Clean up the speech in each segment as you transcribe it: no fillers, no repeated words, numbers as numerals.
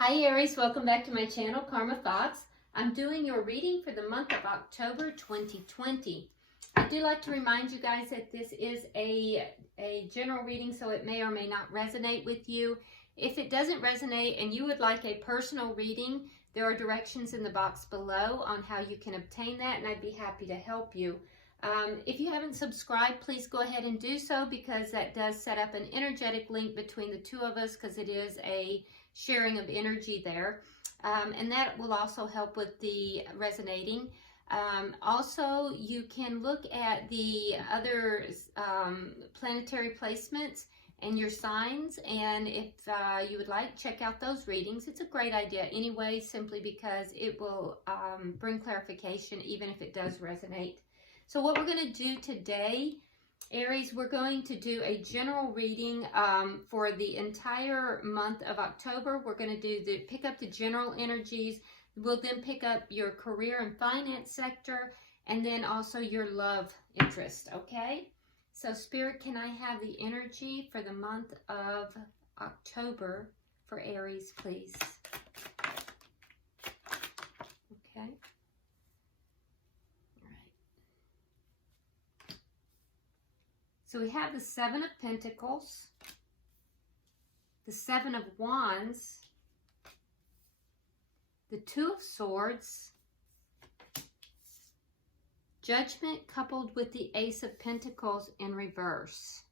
Hi Aries, welcome back to my channel, Karma Thoughts. I'm doing your reading for the month of October 2020. I do like to remind you guys that this is a general reading, so it may or may not resonate with you. If it doesn't resonate and you would like a personal reading, there are directions in the box below on how you can obtain that, and I'd be happy to help you. If you haven't subscribed, please go ahead and do so, because that does set up an energetic link between the two of us, because it is a sharing of energy there. And that will also help with the resonating. Also, you can look at the other planetary placements and your signs, and if you would like, check out those readings. It's a great idea anyway, simply because it will bring clarification even if it does resonate. So what we're going to do today, Aries, we're going to do a general reading for the entire month of October. We're going to pick up the general energies. We'll then pick up your career and finance sector, and then also your love interest, okay? So Spirit, can I have the energy for the month of October for Aries, please? Okay. So we have the Seven of Pentacles, the Seven of Wands, the Two of Swords, Judgment coupled with the Ace of Pentacles in reverse.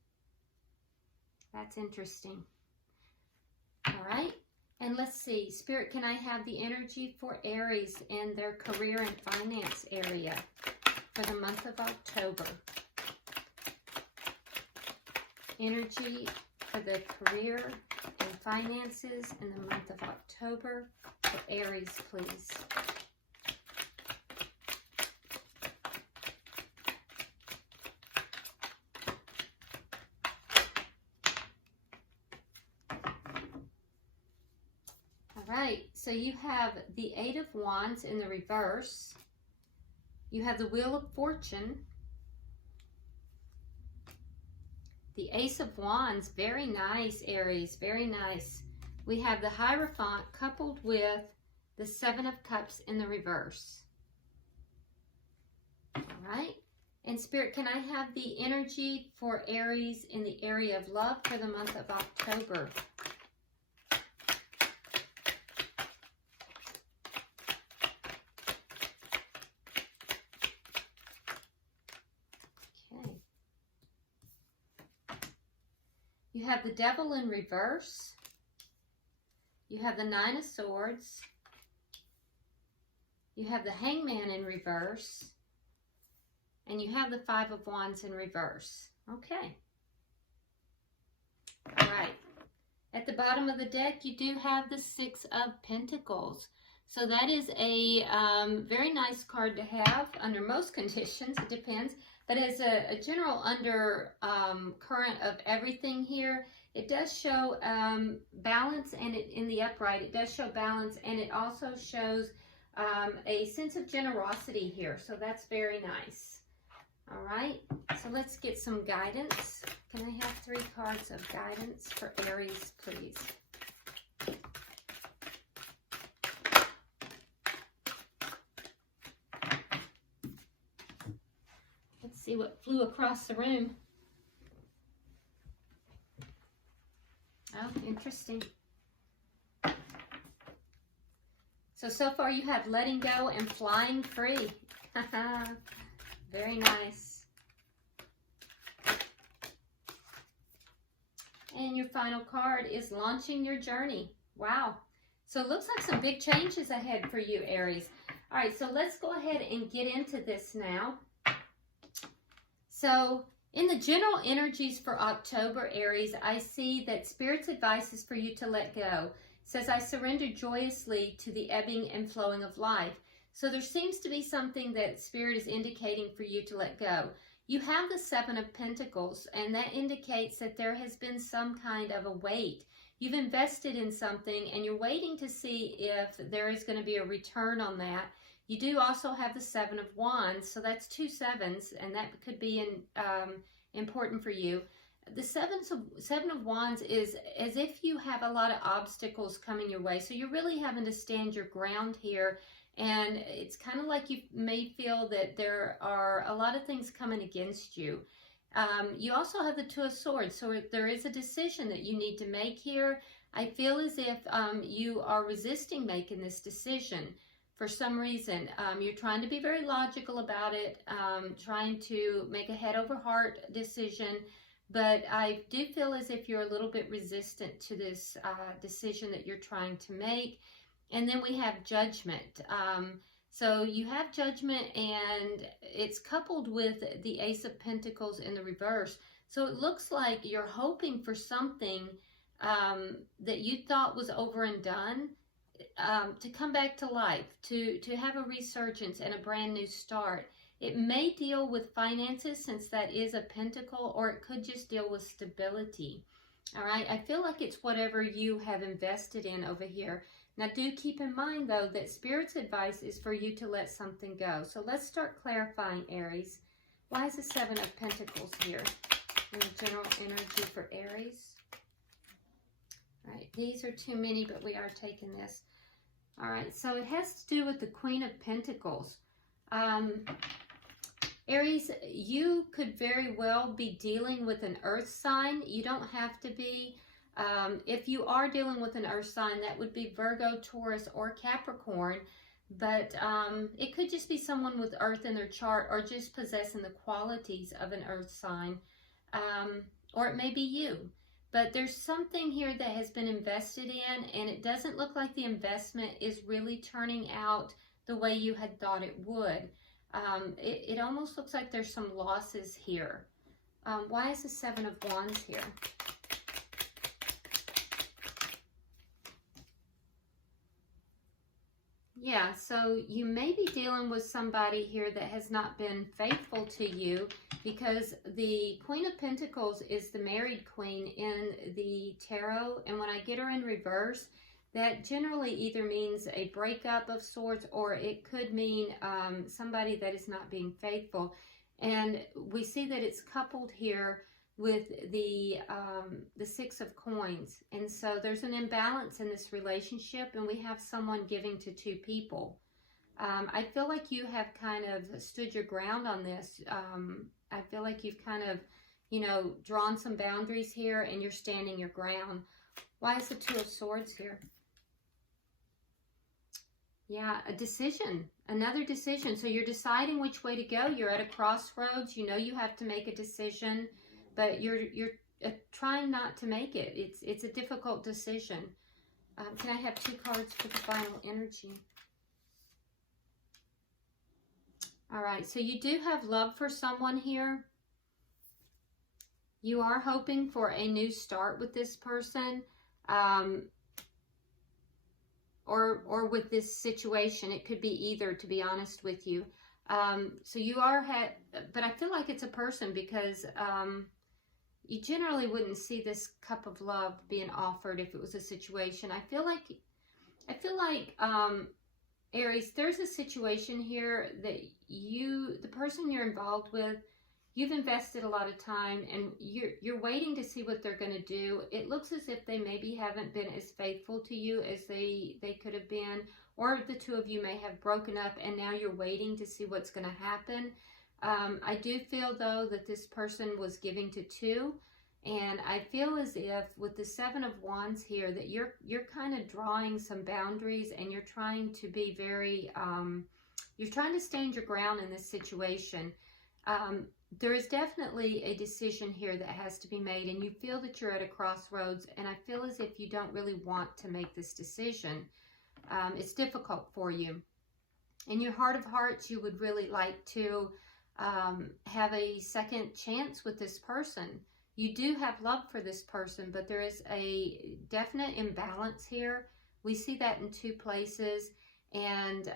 That's interesting. All right. And let's see. Spirit, can I have the energy for Aries in their career and finance area for the month of October? Energy for the career and finances in the month of October for Aries, please. All right, so you have the Eight of Wands in the reverse. You have the Wheel of Fortune. The Ace of Wands, very nice, Aries, very nice. We have the Hierophant coupled with the Seven of Cups in the reverse. All right. And Spirit, can I have the energy for Aries in the area of love for the month of October? You have the Devil in reverse. You have the Nine of Swords. You have the Hangman in reverse. And you have the Five of Wands in reverse. Okay. All right. At the bottom of the deck, you do have the Six of Pentacles. So that is a very nice card to have under most conditions. It depends. But as a general current of everything here, it does show balance, and in the upright, it does show balance, and it also shows a sense of generosity here. So that's very nice. All right, so let's get some guidance. Can I have 3 cards of guidance for Aries, please? See what flew across the room. Oh, interesting. So far you have letting go and flying free. Very nice. And your final card is launching your journey. Wow. So it looks like some big changes ahead for you, Aries. All right, so let's go ahead and get into this now. So in the general energies for October, Aries, I see that Spirit's advice is for you to let go. It says, I surrender joyously to the ebbing and flowing of life. So there seems to be something that Spirit is indicating for you to let go. You have the Seven of Pentacles, and that indicates that there has been some kind of a wait. You've invested in something, and you're waiting to see if there is going to be a return on that. You do also have the Seven of Wands, so that's 2 sevens, and that could be important for you. the Seven of Wands is as if you have a lot of obstacles coming your way. So you're really having to stand your ground here. And it's kind of like you may feel that there are a lot of things coming against you. You also have the Two of Swords. So there is a decision that you need to make here. I feel as if you are resisting making this decision for some reason. You're trying to be very logical about it, trying to make a head over heart decision. But I do feel as if you're a little bit resistant to this decision that you're trying to make. And then we have Judgment. So you have Judgment, and it's coupled with the Ace of Pentacles in the reverse. So it looks like you're hoping for something that you thought was over and done to come back to life, to have a resurgence and a brand new start. It may deal with finances, since that is a pentacle, or it could just deal with stability. All right, I feel like it's whatever you have invested in over here. Now, do keep in mind, though, that Spirit's advice is for you to let something go. So let's start clarifying, Aries. Why is the Seven of Pentacles here in the general energy for Aries? All right, these are too many, but we are taking this. All right, so it has to do with the Queen of Pentacles. Aries, you could very well be dealing with an earth sign. You don't have to be. If you are dealing with an earth sign, that would be Virgo, Taurus, or Capricorn. But it could just be someone with earth in their chart, or just possessing the qualities of an earth sign. Or it may be you. But there's something here that has been invested in, and it doesn't look like the investment is really turning out the way you had thought it would. It almost looks like there's some losses here. Why is the Seven of Wands here? Yeah, so you may be dealing with somebody here that has not been faithful to you, because the Queen of Pentacles is the married queen in the tarot, and when I get her in reverse, that generally either means a breakup of sorts, or it could mean somebody that is not being faithful. And we see that it's coupled here with the Six of Coins. And so there's an imbalance in this relationship, and we have someone giving to two people. I feel like you have kind of stood your ground on this. I feel like you've kind of, drawn some boundaries here, and you're standing your ground. Why is the Two of Swords here? Yeah, a decision, another decision. So you're deciding which way to go. You're at a crossroads. You know you have to make a decision, but you're trying not to make it. It's a difficult decision. Can I have 2 cards for the final energy? All right, so you do have love for someone here. You are hoping for a new start with this person. Or with this situation. It could be either, to be honest with you. So you are, but I feel like it's a person, because you generally wouldn't see this cup of love being offered if it was a situation. I feel like Aries, there's a situation here that the person you're involved with, you've invested a lot of time, and you're waiting to see what they're going to do. It looks as if they maybe haven't been as faithful to you as they could have been, or the two of you may have broken up, and now you're waiting to see what's going to happen. I do feel, though, that this person was giving to 2, and I feel as if with the Seven of Wands here that you're kind of drawing some boundaries, and you're trying to be very, you're trying to stand your ground in this situation. There is definitely a decision here that has to be made, and you feel that you're at a crossroads, and I feel as if you don't really want to make this decision. It's difficult for you. In your heart of hearts, you would really like to have a second chance with this person. You do have love for this person, but there is a definite imbalance here. We see that in 2 places, and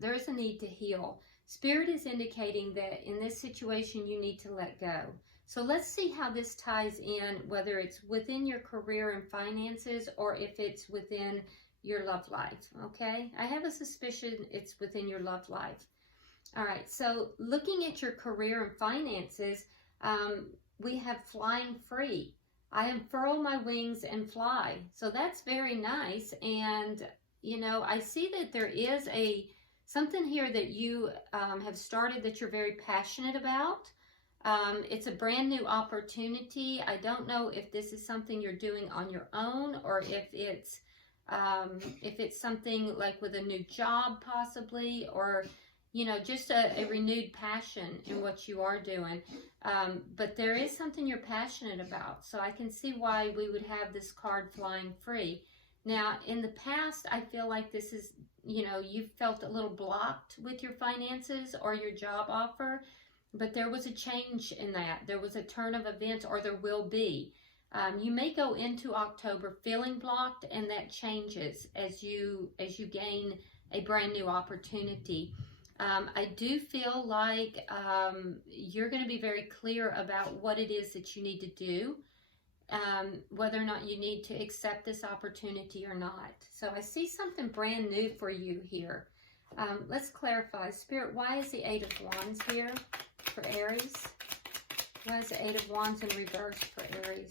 there is a need to heal. Spirit is indicating that in this situation, you need to let go. So let's see how this ties in, whether it's within your career and finances, or if it's within your love life, okay? I have a suspicion it's within your love life. All right, so looking at your career and finances, we have flying free. I unfurl my wings and fly. So that's very nice. And, you know, I see that there is something here that you have started that you're very passionate about. It's a brand new opportunity. I don't know if this is something you're doing on your own, or if it's something like with a new job possibly, or, you know, just a renewed passion in what you are doing. But there is something you're passionate about. So I can see why we would have this card flying free. Now, in the past, I feel like this is, you know, you felt a little blocked with your finances or your job offer, but there was a change in that. There was a turn of events, or there will be. You may go into October feeling blocked, and that changes as you gain a brand new opportunity. I do feel like you're going to be very clear about what it is that you need to do, whether or not you need to accept this opportunity or not. So I see something brand new for you here. Let's clarify. Spirit, why is the Eight of Wands here for Aries? Why is the Eight of Wands in reverse for Aries?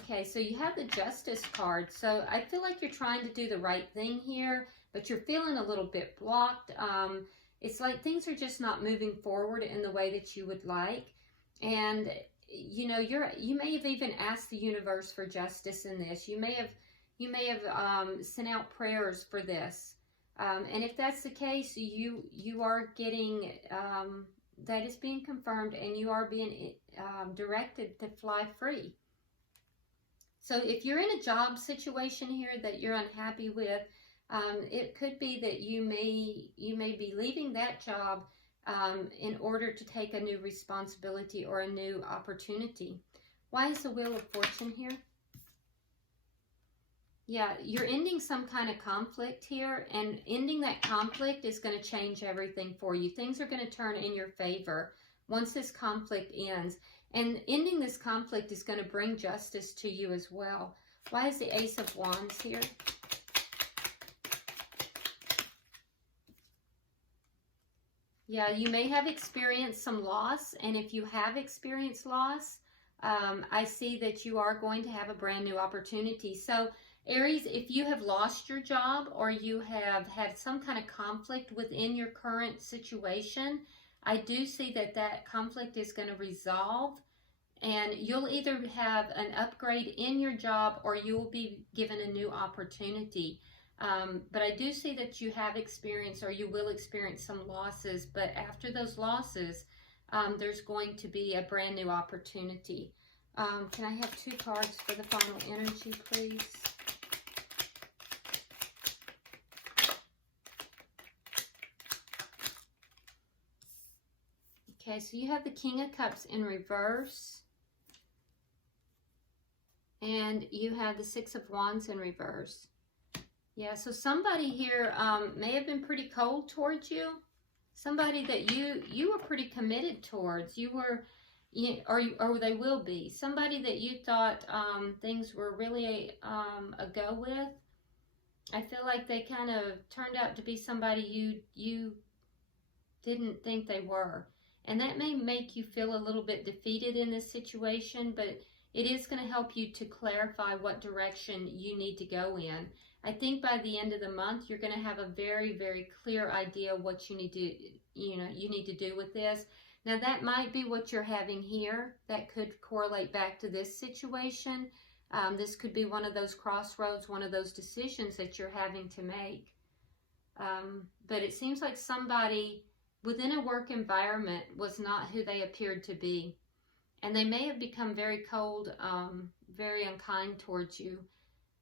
Okay, so you have the Justice card. So I feel like you're trying to do the right thing here, but you're feeling a little bit blocked. It's like things are just not moving forward in the way that you would like. And, you know, you may have even asked the universe for justice in this. You may have sent out prayers for this. And if that's the case, you are getting, that is being confirmed, and you are being directed to fly free. So if you're in a job situation here that you're unhappy with, it could be that you may be leaving that job in order to take a new responsibility or a new opportunity. Why is the Wheel of Fortune here? Yeah, you're ending some kind of conflict here, and ending that conflict is going to change everything for you. Things are going to turn in your favor once this conflict ends. And ending this conflict is going to bring justice to you as well. Why is the Ace of Wands here? Yeah, you may have experienced some loss, and if you have experienced loss, I see that you are going to have a brand new opportunity. So, Aries, if you have lost your job, or you have had some kind of conflict within your current situation, I do see that that conflict is going to resolve, and you'll either have an upgrade in your job, or you'll be given a new opportunity. But I do see that you have experienced, or you will experience, some losses. But after those losses, there's going to be a brand new opportunity. Can I have 2 cards for the final energy, please? Okay, so you have the King of Cups in reverse, and you have the Six of Wands in reverse. Yeah, so somebody here may have been pretty cold towards you. Somebody that you were pretty committed towards. You were, or they will be. Somebody that you thought things were really a go with. I feel like they kind of turned out to be somebody you didn't think they were. And that may make you feel a little bit defeated in this situation, but it is going to help you to clarify what direction you need to go in. I think by the end of the month, you're going to have a very, very clear idea what you need to do with this. Now, that might be what you're having here. That could correlate back to this situation. This could be one of those crossroads, one of those decisions that you're having to make. But it seems like somebody within a work environment was not who they appeared to be. And they may have become very cold, very unkind towards you.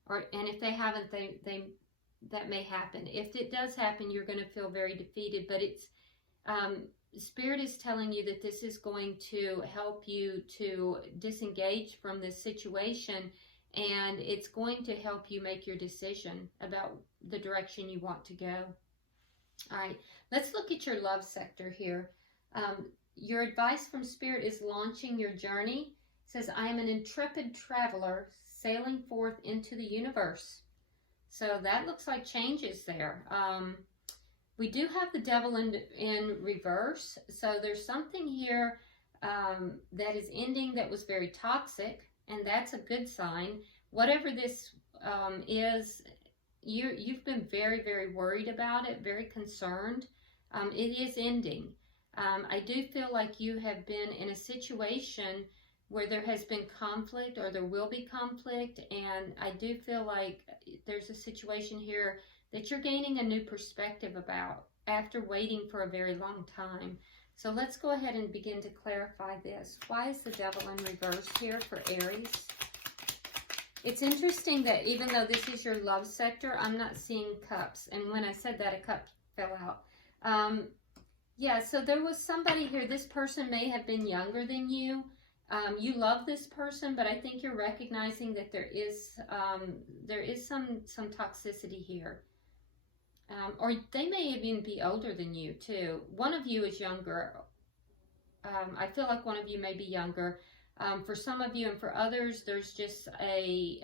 And if they haven't, that may happen. If it does happen, you're going to feel very defeated. But it's Spirit is telling you that this is going to help you to disengage from this situation, and it's going to help you make your decision about the direction you want to go. All right, let's look at your love sector here. Your advice from Spirit is launching your journey. It says, I am an intrepid traveler sailing forth into the universe. So that looks like changes there. We do have the Devil in reverse. So there's something here that is ending that was very toxic, and that's a good sign. Whatever this is, you've been very, very worried about it, very concerned. It is ending. I do feel like you have been in a situation where there has been conflict, or there will be conflict, and I do feel like there's a situation here that you're gaining a new perspective about after waiting for a very long time. So let's go ahead and begin to clarify this. Why is the Devil in reverse here for Aries? It's interesting that even though this is your love sector, I'm not seeing cups. And when I said that, a cup fell out. Yeah, so there was somebody here. This person may have been younger than you. You love this person, but I think you're recognizing that there is some toxicity here. Or they may even be older than you too. One of you is younger. I feel like one of you may be younger. For some of you, and for others, there's just a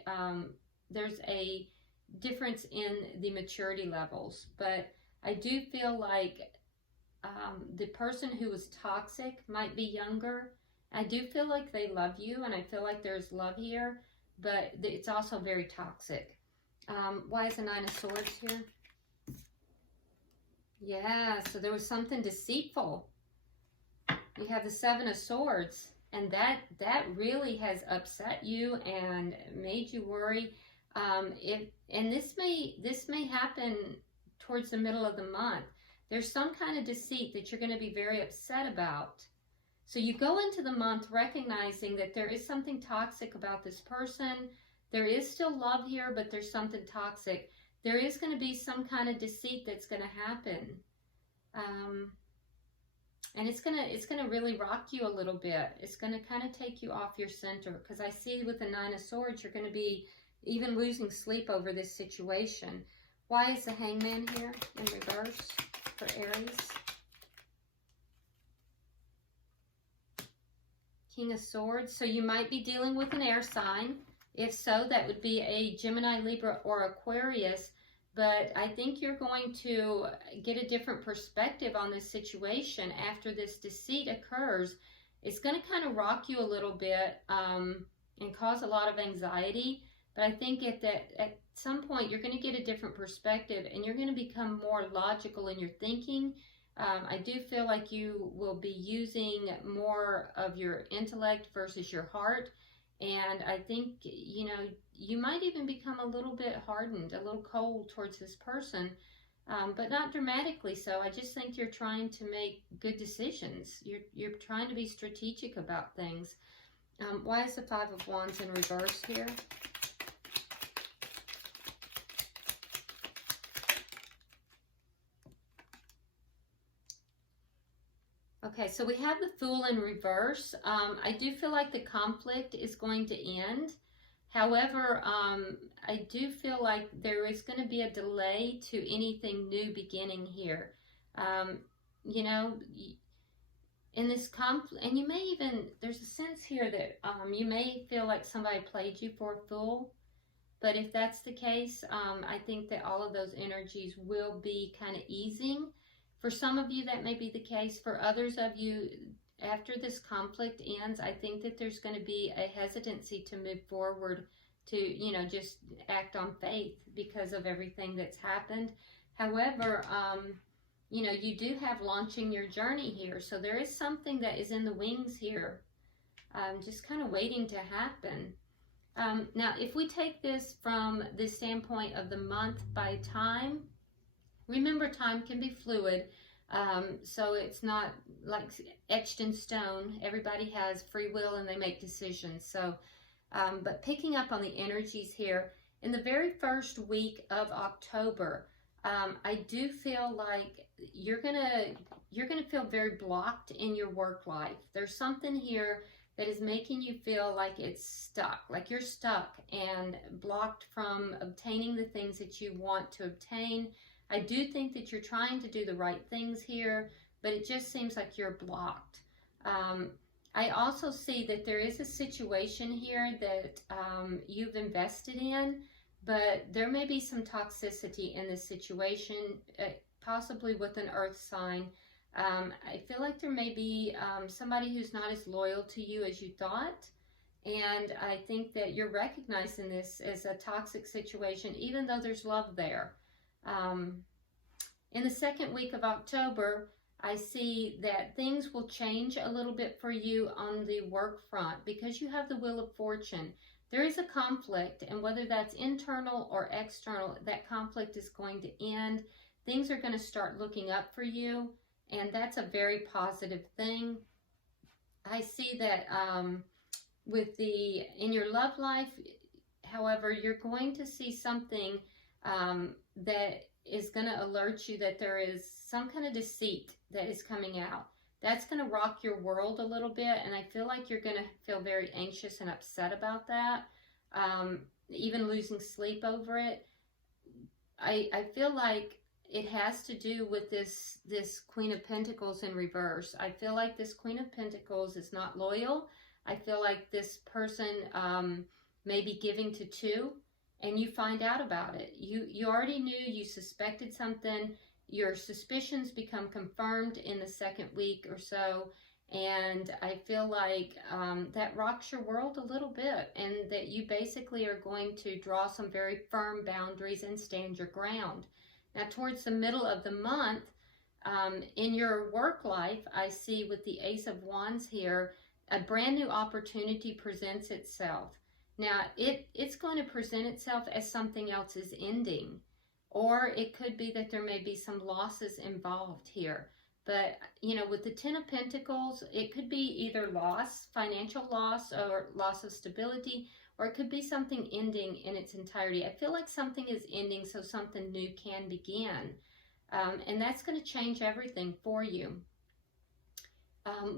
difference in the maturity levels. But I do feel like the person who was toxic might be younger. I do feel like they love you, and I feel like there's love here, but it's also very toxic. Why is the Nine of Swords here? Yeah, so there was something deceitful. You have the Seven of Swords, and that really has upset you and made you worry. And this may happen towards the middle of the month. There's some kind of deceit that you're going to be very upset about. So you go into the month recognizing that there is something toxic about this person. There is still love here, but there's something toxic. There is going to be some kind of deceit that's going to happen. And it's gonna really rock you a little bit. It's going to kind of take you off your center, because I see with the Nine of Swords, you're going to be even losing sleep over this situation. Why is the Hangman here in reverse for Aries? King of Swords. So you might be dealing with an air sign. If so, that would be a Gemini, Libra, or Aquarius. But I think you're going to get a different perspective on this situation after this deceit occurs. It's going to kind of rock you a little bit and cause a lot of anxiety. But I think at some point you're going to get a different perspective, and you're going to become more logical in your thinking. I do feel like you will be using more of your intellect versus your heart. And I think, you know, you might even become a little bit hardened, a little cold towards this person, but not dramatically so. I just think you're trying to make good decisions. You're trying to be strategic about things. Why is the Five of Wands in reverse here? Okay, so we have the Fool in reverse. I do feel like the conflict is going to end. However, I do feel like there is going to be a delay to anything new beginning here. You know, in this conflict, and you may even, there's a sense here that you may feel like somebody played you for a fool. But if that's the case, I think that all of those energies will be kind of easing. For some of you, that may be the case. For others of you, after this conflict ends, I think that there's going to be a hesitancy to move forward, to, you know, just act on faith because of everything that's happened. However, you know, you do have launching your journey here. So there is something that is in the wings here, just kind of waiting to happen. Now, if we take this from the standpoint of the month by time, remember, time can be fluid, so it's not like etched in stone. Everybody has free will and they make decisions. So, but picking up on the energies here, in the very first week of October, I do feel like you're gonna feel very blocked in your work life. There's something here that is making you feel like it's stuck, like you're stuck and blocked from obtaining the things that you want to obtain. I do think that you're trying to do the right things here, but it just seems like you're blocked. I also see that there is a situation here that you've invested in, but there may be some toxicity in this situation, possibly with an earth sign. I feel like there may be somebody who's not as loyal to you as you thought. And I think that you're recognizing this as a toxic situation, even though there's love there. In the second week of October, I see that things will change a little bit for you on the work front because you have the Wheel of Fortune. There is a conflict, and whether that's internal or external, that conflict is going to end. Things are going to start looking up for you, and that's a very positive thing. I see that in your love life, however, you're going to see something that is going to alert you that there is some kind of deceit that is coming out. That's going to rock your world a little bit, and I feel like you're going to feel very anxious and upset about that, even losing sleep over it. I feel like it has to do with this Queen of Pentacles in reverse. I feel like this Queen of Pentacles is not loyal. I feel like this person may be giving to two, and you find out about it. You already knew, you suspected something. Your suspicions become confirmed in the second week or so, and I feel like that rocks your world a little bit, and that you basically are going to draw some very firm boundaries and stand your ground. Now, towards the middle of the month, in your work life, I see with the Ace of Wands here, a brand new opportunity presents itself. Now, it's going to present itself as something else is ending, or it could be that there may be some losses involved here. But, you know, with the Ten of Pentacles, it could be either loss, financial loss, or loss of stability, or it could be something ending in its entirety. I feel like something is ending so something new can begin. And that's going to change everything for you.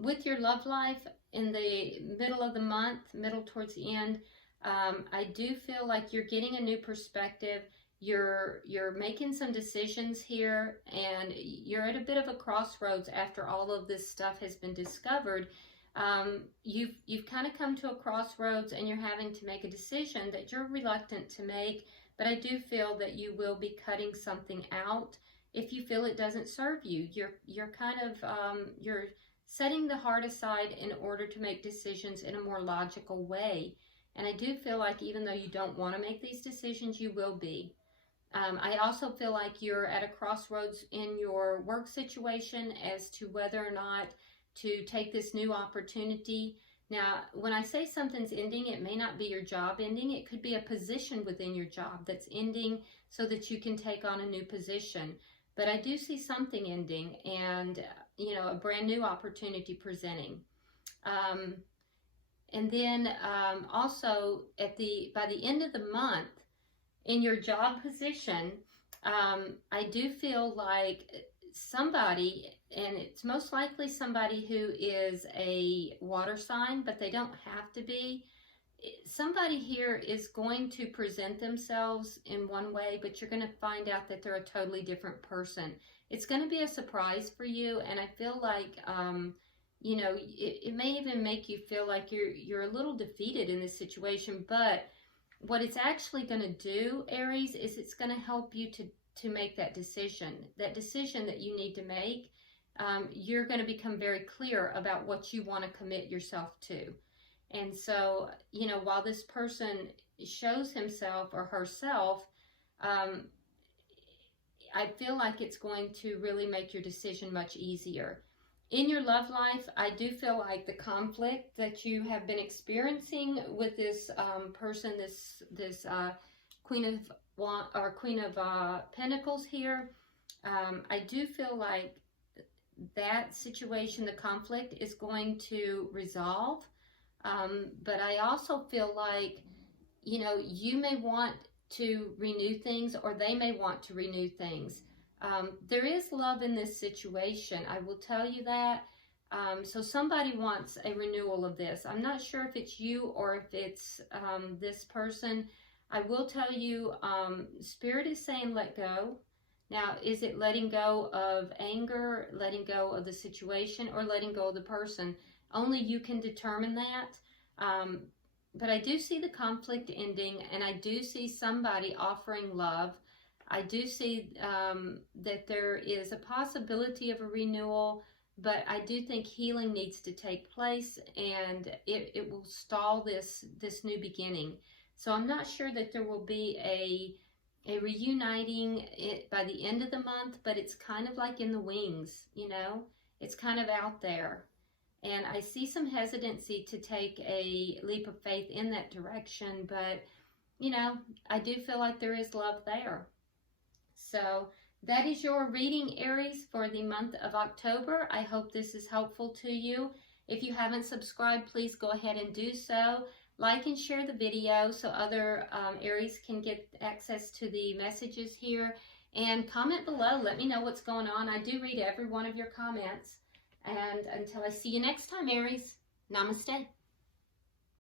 With your love life, in the middle of the month, middle towards the end, I do feel like you're getting a new perspective. You're making some decisions here, and you're at a bit of a crossroads after all of this stuff has been discovered. You've kind of come to a crossroads, and you're having to make a decision that you're reluctant to make, but I do feel that you will be cutting something out if you feel it doesn't serve you. You're kind of you're setting the heart aside in order to make decisions in a more logical way. And I do feel like even though you don't want to make these decisions, you will be. I also feel like you're at a crossroads in your work situation as to whether or not to take this new opportunity. Now, when I say something's ending, it may not be your job ending. It could be a position within your job that's ending so that you can take on a new position. But I do see something ending, and, you know, a brand new opportunity presenting. And then also by the end of the month, in your job position, I do feel like somebody, and it's most likely somebody who is a water sign, but they don't have to be. Somebody here is going to present themselves in one way, but you're going to find out that they're a totally different person. It's going to be a surprise for you, and I feel like, you know, it may even make you feel like you're a little defeated in this situation, but what it's actually going to do, Aries, is it's going to help you to make that decision that you need to make. You're going to become very clear about what you want to commit yourself to. And so, you know, while this person shows himself or herself, I feel like it's going to really make your decision much easier. In your love life, I do feel like the conflict that you have been experiencing with this person, this Queen of Pentacles here, I do feel like that situation, the conflict, is going to resolve. But I also feel like, you know, you may want to renew things, or they may want to renew things. There is love in this situation, I will tell you that. So somebody wants a renewal of this. I'm not sure if it's you or if it's this person. I will tell you, Spirit is saying let go. Now, is it letting go of anger, letting go of the situation, or letting go of the person? Only you can determine that. But I do see the conflict ending, and I do see somebody offering love. I do see that there is a possibility of a renewal, but I do think healing needs to take place, and it will stall this new beginning. So I'm not sure that there will be a reuniting by the end of the month, but it's kind of like in the wings, you know? It's kind of out there. And I see some hesitancy to take a leap of faith in that direction, but, you know, I do feel like there is love there. So that is your reading, Aries, for the month of October. I hope this is helpful to you. If you haven't subscribed, please go ahead and do so. Like and share the video so other Aries can get access to the messages here. And comment below. Let me know what's going on. I do read every one of your comments. And until I see you next time, Aries, namaste.